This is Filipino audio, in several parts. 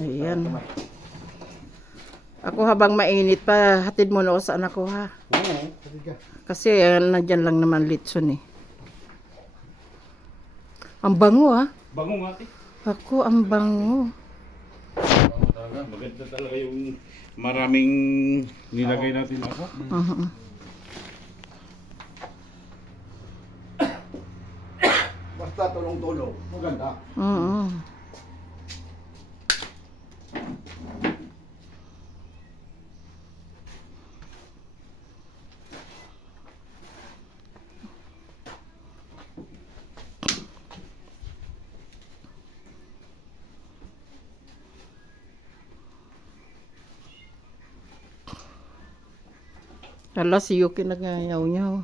Ayan. Ako habang mainit pa, hatid mo na ako sa anak ko ha. Oo. Kasi nandyan lang naman litson eh. Ang bango ha. Bango nga, ate. Ako, ang bango. Talaga, maganda talaga yung maraming nilagay natin ako. Uh-huh. Basta tulong-tulong. Maganda. Oo. Hala, si Yuki nag-ngayaw-nyaw.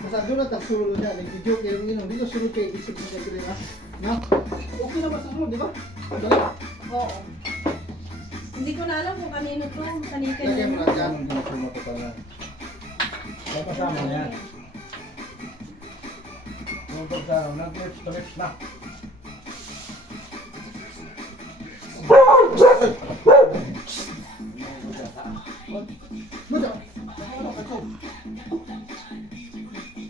Basta doon at nagsulod niya. Nag-video kayo ng dito sulod kayo. Isip mo kayo rin ha. Na? Okay naman sa mo, di ba? Dali. Oo. Hindi ko na alam kung kanino to. Kanika Lagyan mo niya. na dyan. Hindi na sumato ka na. Kasama na yan. Kung pagsama, nag-lips to lips na. Mada.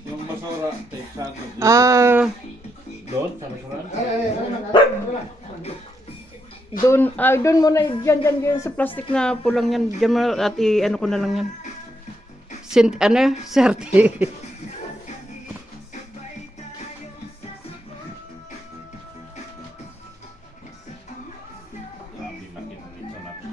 Yung basura, take shot. Doon, sa restaurant. Doon muna, dyan sa plastic na pulang yan. Dyan mo, at ano ko na lang yan. Serte. Grabe, laki ng litson natin.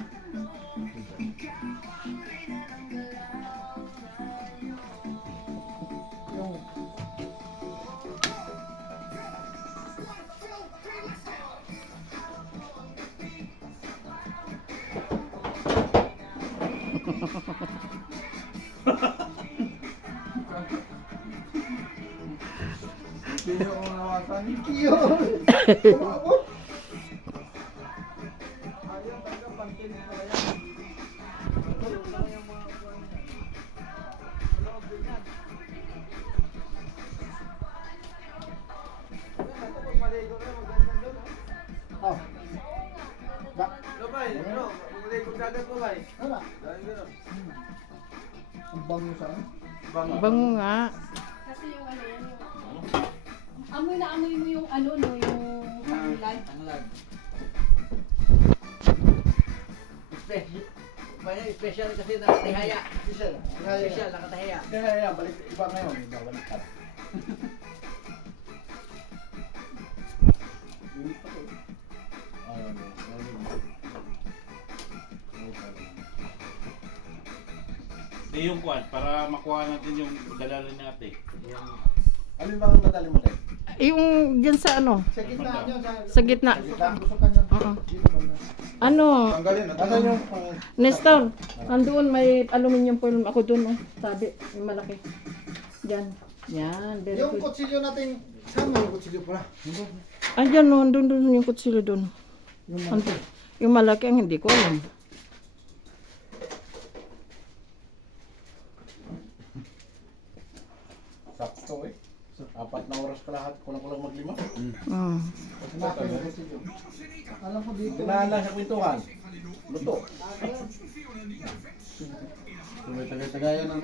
Hindi niyo ako nawasan. Yun. Ayaw talaga pantin pala yan. Tulong lang yung mga buwan niya. Loob din yan. Ito pag maligo na, maganda doon. Oh. Ba? Labay, ano? Maligo dagat mo, bay. Ano? Dahil gano'n. Ang bango saan? Bango nga. Kasi yung ano yan, yung... Amoy na amoy mo yung ano, no, yung hanglag. Special kasi nakatihaya. Special. Special, nakatihaya. Kaya yan, balik iba ngayon. Balik ka. Di yung kuwan, para makuha natin yung dalalan ni ate. Alin ba ang madali mo tayo? Yung dyan sa ano, Sa gitna nyo. sa gitna. Gusto nyo. Oo. Dito ba na? Ano, Tanggalin na. Asan yung Nestor, andoon may aluminium foil ako doon, oh. Sabi, yung malaki. Diyan. Yan, very Yung good. kutsilyo natin. Saan mo yung kutsilyo pala? Andyan, no, doon yung kutsilo doon. Andun. Yung malaki ang hindi ko alam. sakto eh. 4 na oras ka lahat. Kulang-kulang maglima. Mm. Hanapin yung kutsilyo. Alam ko dito. Dinaan lang sa kwentuhan. Luto. Tagay-tagayan ng